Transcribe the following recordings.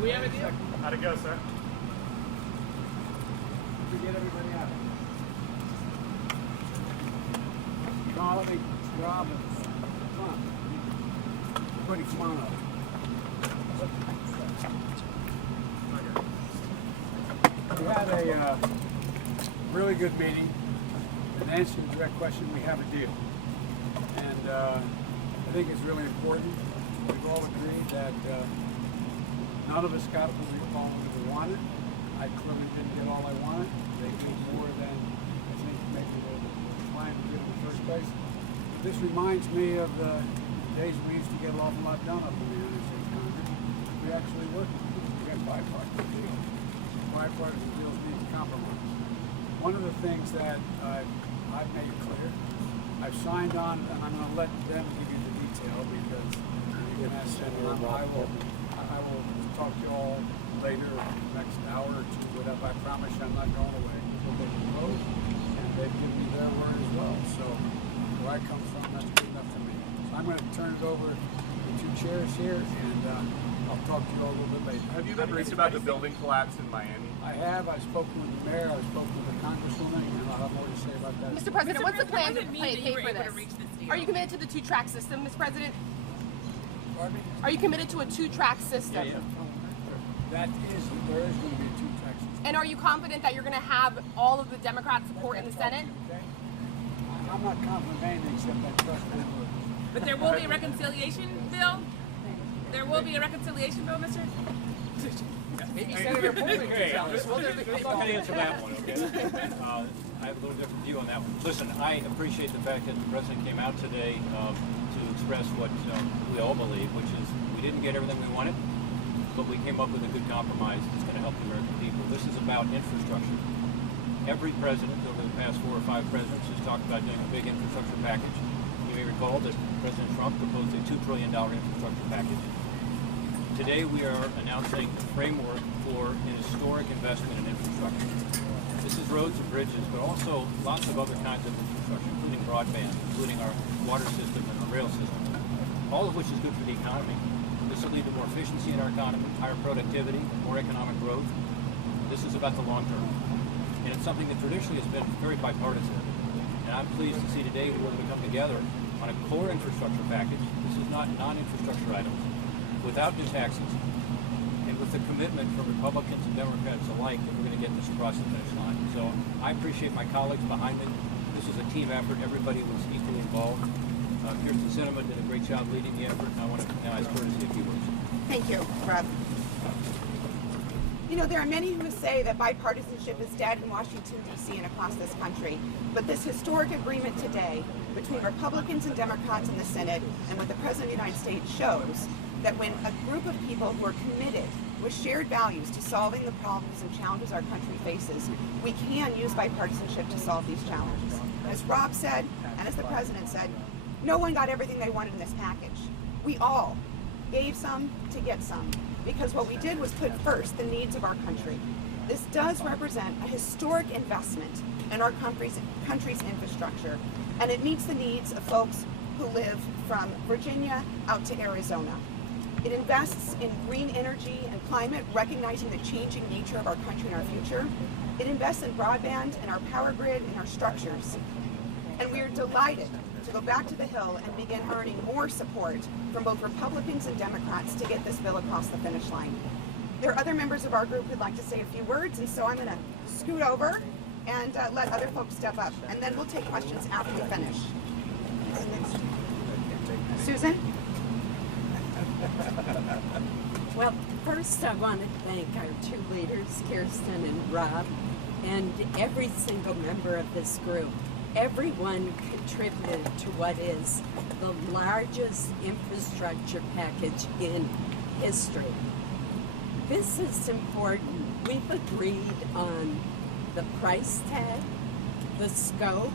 Do we have a deal? How'd it go, sir? To get everybody out. Colleague Robbins. Come on. Everybody come on up. We had a really good meeting. In answer to the direct question, we have a deal. And I think it's really important. We've all agreed that none of us got what we wanted. I clearly didn't get all I wanted. They did more than I think maybe they were trying to get in the first place. This reminds me of the days we used to get an awful lot done up in the United States Congress. We actually worked. We got bipartisan deals. Bipartisan deals need compromise. One of the things that I've made clear, I've signed on, and I'm going to let them give you the detail because you can ask them. I will talk to you all later, next hour or two, whatever. I promise you I'm not going away until they propose, and they've given me their word as well. So where I come from, that's good enough for me. So I'm going to turn it over to the two chairs here, and I'll talk to you all a little bit later. Have you been briefed about the building collapse in Miami? I have. I've spoken with the mayor. I've spoken with the congresswoman, and I'll have more to say about that. Mr. President, what's the plan to pay for this? Are you committed to the two-track system, Mr. President? Pardon me? Are you committed to a two-track system? Yeah. There is going to be a two-track system. And are you confident that you're going to have all of the Democrat support in the Senate? Okay? I'm not confident of anything except I trust them. But there will be a reconciliation bill? There will be a reconciliation bill, Mr.? Maybe Senator Pullman can tell us. I'm not going to answer that one, okay? I have a little different view on that one. Listen, I appreciate the fact that the President came out today to express what we all believe, which is we didn't get everything we wanted, but we came up with a good compromise that's going to help the American people. This is about infrastructure. Every president over the past 4 or 5 presidents has talked about doing a big infrastructure package. You may recall that President Trump proposed a $2 trillion infrastructure package. Today we are announcing a framework for an historic investment in infrastructure. This is roads and bridges, but also lots of other kinds of infrastructure, including broadband, including our water system and our rail system, all of which is good for the economy. This will lead to more efficiency in our economy, higher productivity, more economic growth. This is about the long term. And it's something that traditionally has been very bipartisan. And I'm pleased to see today we're able to come together on a core infrastructure package. This is not non-infrastructure items, without new taxes, and with the commitment from Republicans and Democrats alike that we're going to get this across the finish line. So I appreciate my colleagues behind me. This is a team effort. Everybody was equally involved. Kirsten Sinema did a great job leading the effort, and I want to now ask her to say a few words. Thank you, Rob. You know, there are many who say that bipartisanship is dead in Washington, D.C. and across this country, but this historic agreement today between Republicans and Democrats in the Senate and with the President of the United States shows that when a group of people who are committed with shared values to solving the problems and challenges our country faces, we can use bipartisanship to solve these challenges. As Rob said, and as the President said, no one got everything they wanted in this package. We all gave some to get some, because what we did was put first the needs of our country. This does represent a historic investment in our country's infrastructure, and it meets the needs of folks who live from Virginia out to Arizona. It invests in green energy and climate, recognizing the changing nature of our country and our future. It invests in broadband, in our power grid, in our structures. And we are delighted to go back to the Hill and begin earning more support from both Republicans and Democrats to get this bill across the finish line. There are other members of our group who'd like to say a few words, and so I'm going to scoot over and let other folks step up, and then we'll take questions after we finish. Susan? Well, first I want to thank our two leaders, Kirsten and Rob, and every single member of this group. Everyone contributed to what is the largest infrastructure package in history. This is important. We've agreed on the price tag, the scope,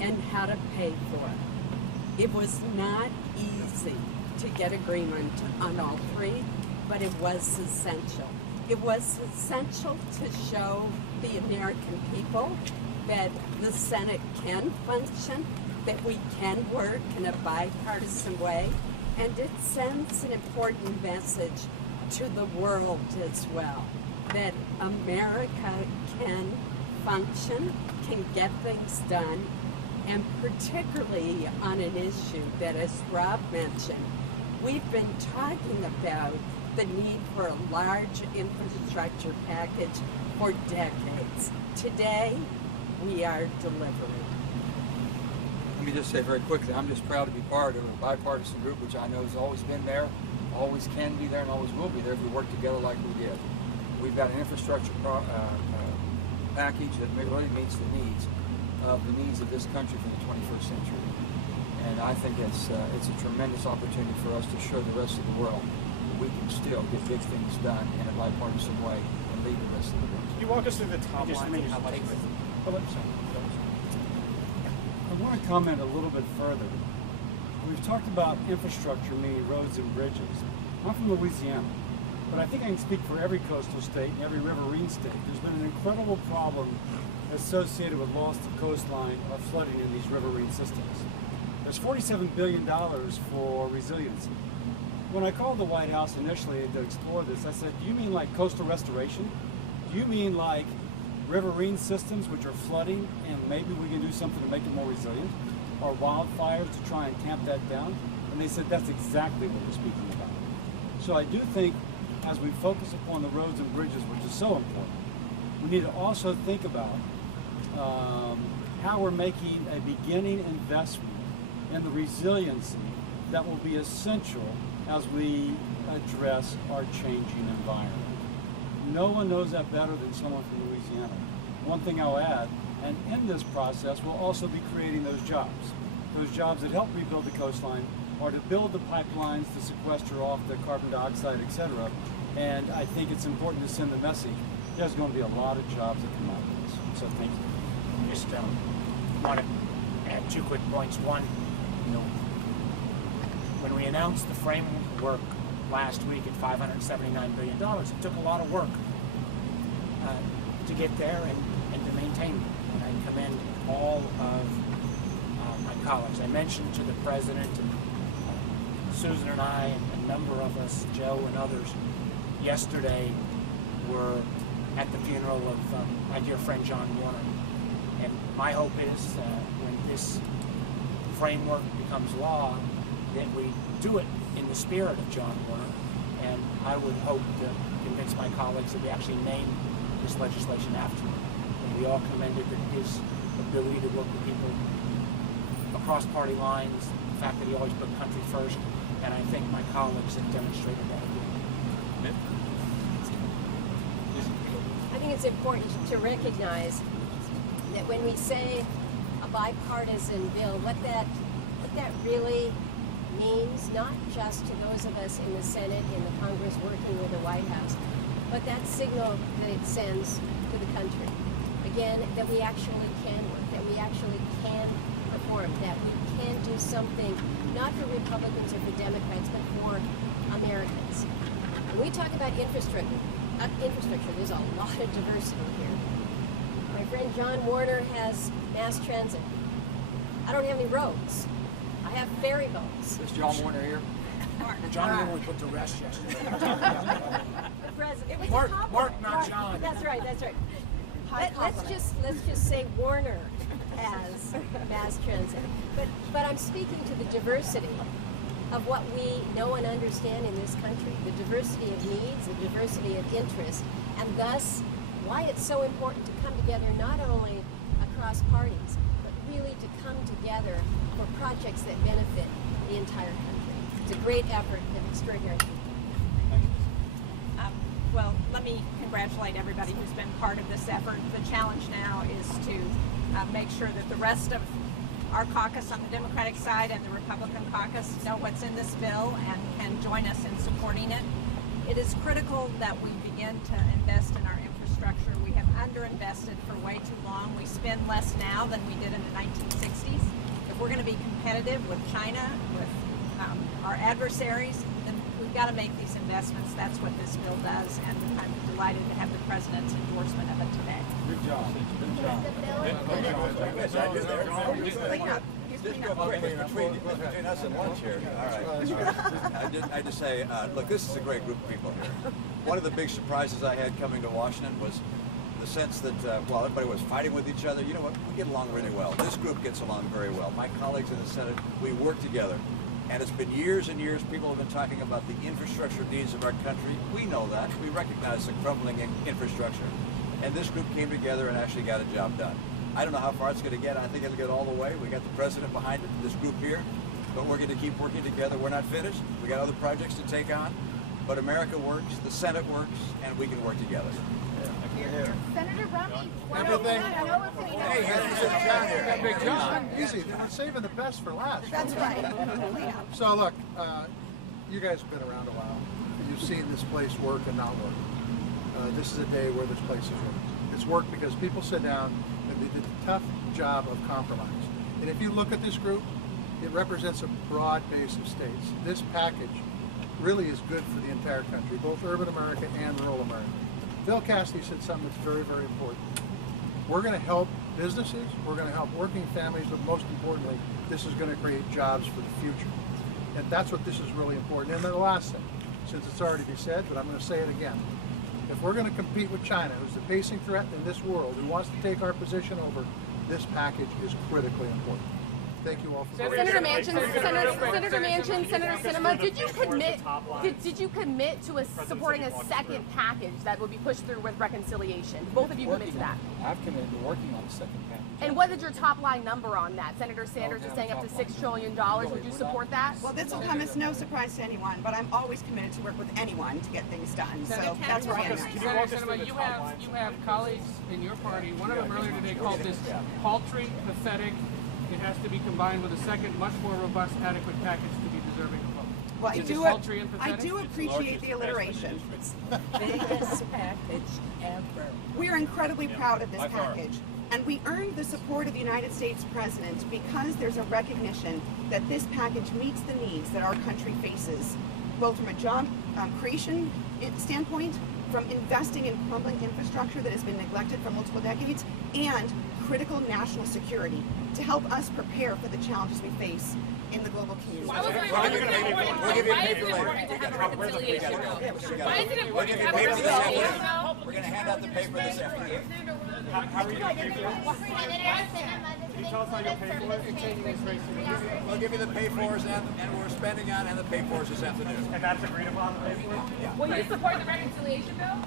and how to pay for it. It was not easy to get agreement on all three, but it was essential. It was essential to show the American people that the Senate can function, that we can work in a bipartisan way, and it sends an important message to the world as well, that America can function, can get things done, and particularly on an issue that, as Rob mentioned, we've been talking about the need for a large infrastructure package for decades. Today, we are delivering. Let me just say very quickly, I'm just proud to be part of a bipartisan group, which I know has always been there, always can be there, and always will be there if we work together like we did. We've got an infrastructure package that really meets the needs of this country for the 21st century. And I think it's a tremendous opportunity for us to show the rest of the world that we can still get big things done in a bipartisan way and lead the rest of the world. Can you walk us through the top line of how much I want to comment a little bit further. We've talked about infrastructure, meaning roads and bridges. I'm from Louisiana, but I think I can speak for every coastal state and every riverine state. There's been an incredible problem associated with loss of coastline or flooding in these riverine systems. There's $47 billion for resiliency. When I called the White House initially to explore this, I said, do you mean like coastal restoration? Do you mean like riverine systems which are flooding and maybe we can do something to make it more resilient? Or wildfires to try and tamp that down? And they said that's exactly what we're speaking about. So I do think as we focus upon the roads and bridges, which is so important, we need to also think about how we're making a beginning investment in the resiliency that will be essential as we address our changing environment. No one knows that better than someone from Louisiana. One thing I'll add, and in this process, we'll also be creating those jobs that help rebuild the coastline or to build the pipelines to sequester off the carbon dioxide, etc. And I think it's important to send the message. There's going to be a lot of jobs that come out of this. So thank you. Just want to add 2 quick points. One, when we announced the framework last week at $579 billion, it took a lot of work to get there and to maintain it. And I commend all of my colleagues. I mentioned to the President, and Susan and I, and a number of us, Joe and others, yesterday were at the funeral of my dear friend John Warner. And my hope is when this framework becomes law, that we do it in the spirit of John Warner. And I would hope to convince my colleagues that we actually name this legislation after him. And we all commended his ability to work with people across party lines, the fact that he always put country first, and I think my colleagues have demonstrated that again. I think it's important to recognize that when we say a bipartisan bill, what that really means, not just to those of us in the Senate, in the Congress working with the White House, but that signal that it sends to the country. Again, that we actually can work, that we actually can perform, that we can do something, not for Republicans or for Democrats, but for Americans. When we talk about infrastructure, there's a lot of diversity here. My friend John Warner has mass transit. I don't have any roads. I have ferry boats. Is John Warner here? John Warner we put to rest yesterday. The president. It was Mark, not John. That's right. Let's just say Warner has mass transit. But I'm speaking to the diversity of what we know and understand in this country, the diversity of needs, the diversity of interests, and thus why it's so important to come together not only across parties, but really to come together for projects that benefit the entire country. It's a great effort and extraordinary. Well, let me congratulate everybody who's been part of this effort. The challenge now is to make sure that the rest of our caucus on the Democratic side and the Republican caucus know what's in this bill and can join us in supporting it. It is critical that we begin to invest in our infrastructure. We have underinvested for way too long. We spend less now than we did in the 1960s. If we're going to be competitive with China, with our adversaries, then we've got to make these investments. That's what this bill does, and I'm delighted to have the President's endorsement of it today. Good job. Good job. Here's between us. Between us and lunch here. All right. I just say, look, this is a great group of people here. One of the big surprises I had coming to Washington was the sense that while everybody was fighting with each other, you know what, we get along really well. This group gets along very well. My colleagues in the Senate, we work together. And it's been years and years, people have been talking about the infrastructure needs of our country. We know that. We recognize the crumbling infrastructure. And this group came together and actually got a job done. I don't know how far it's going to get. I think it'll get all the way. We got the president behind it, this group here. But we're going to keep working together. We're not finished. We got other projects to take on. But America works, the Senate works, and we can work together. Senator Romney, Everything. Hey, Big John. Easy. We're saving the best for last. That's right. So look, you guys have been around a while. You've seen this place work and not work. This is a day where this place has worked. It's worked because people sit down and they did a tough job of compromise. And if you look at this group, it represents a broad base of states. This package really is good for the entire country, both urban America and rural America. Bill Cassidy said something that's very, very important. We're going to help businesses, we're going to help working families, but most importantly, this is going to create jobs for the future. And that's what this is really important. And then the last thing, since it's already been said, but I'm going to say it again. If we're going to compete with China, who's the pacing threat in this world, who wants to take our position over, this package is critically important. Thank you all for Senator Manchin, Senator Sinema, did you commit to supporting a second package that would be pushed through with reconciliation? Both of you commit to that. I've committed to working on a second package. And what is your top line number on that? Senator Sanders is saying up to $6 trillion. Would you support that? Well, this will come as no surprise to anyone, but I'm always committed to work with anyone to get things done. So that's where I am. Senator Sinema, you have colleagues in your party. One of them earlier today called this paltry, pathetic. It has to be combined with a second, much more robust, adequate package to be deserving of vote. Well, I do appreciate the alliteration. Biggest package ever. We are incredibly proud of this package, and we earned the support of the United States President because there's a recognition that this package meets the needs that our country faces, both from a job creation standpoint, from investing in crumbling infrastructure that has been neglected for multiple decades, and critical national security to help us prepare for the challenges we face in the global community. Why is it important to have a reconciliation bill? Why is it important to have a reconciliation bill? We're going to hand out the paper this afternoon. How are you going to pay for it? Can you tell us how you'll pay for it? We'll give you the pay-fors and we're spending on and the pay-fors this afternoon. And that's agreed upon, the pay-for? Will you support the reconciliation bill?